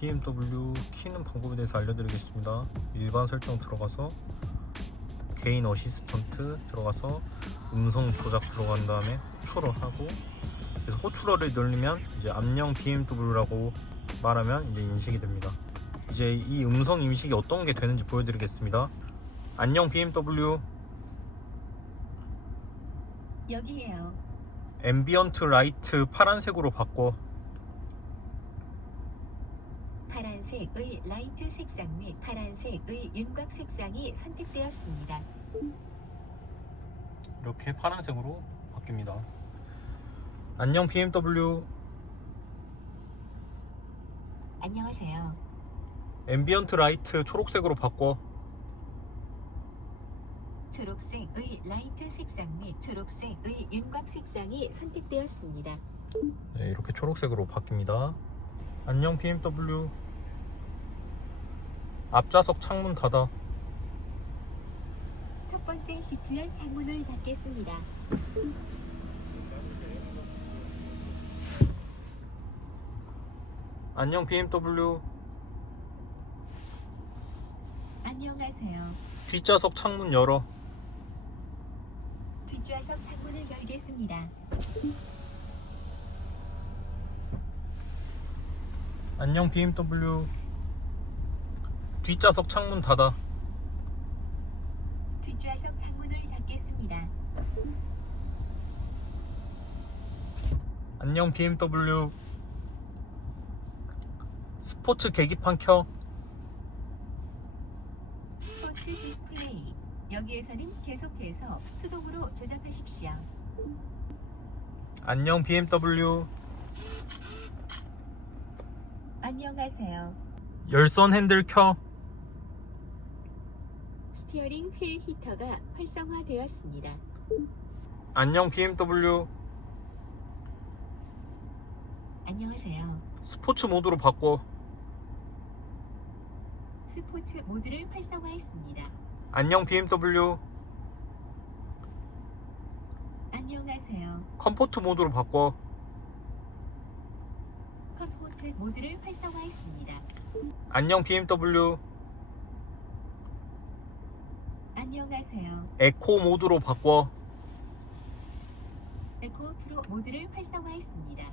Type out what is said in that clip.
BMW 키는 방법에 대해서 알려드리겠습니다. 일반 설정 들어가서 개인 어시스턴트 들어가서 음성 조작 들어간 다음에 호출어 하고 그래서 호출어를 누르면 이제 암령 BMW라고 말하면 이제 인식이 됩니다. 이제 이 음성 인식이 어떤 게 되는지 보여드리겠습니다. 안녕 BMW 여기에요. 앰비언트 라이트 파란색으로 바꿔 파란색의 라이트 색상 및 파란색의 윤곽 색상이 선택되었습니다. 이렇게 파란색으로 바뀝니다. 안녕 BMW 안녕하세요. 앰비언트 라이트 초록색으로 바꿔 초록색의 라이트 색상 및 초록색의 윤곽 색상이 선택되었습니다. 네, 이렇게 초록색으로 바뀝니다. 안녕 BMW 앞좌석 창문 닫아 첫 번째 시트열 창문을 닫겠습니다. 안녕 BMW 안녕하세요. 뒷좌석 창문 열어 뒷좌석 창문을 열겠습니다. 안녕 BMW 뒷좌석 창문 닫아 뒷좌석 창문을 닫겠습니다. 안녕 BMW 스포츠 계기판 켜 스포츠 디스플레이. 여기에서는 계속해서 수동으로 조작하십시오. 안녕 BMW 안녕하세요. 열선 핸들 켜 스티어링 휠 히터가 활성화되었습니다. 안녕 BMW 안녕하세요. 스포츠 모드로 바꿔 스포츠 모드를 활성화했습니다. 안녕 BMW 안녕하세요. 컴포트 모드로 바꿔 컴포트 모드를 활성화했습니다. 안녕 BMW 안녕하세요. 에코 모드로 바꿔 에코 프로 모드를 활성화했습니다.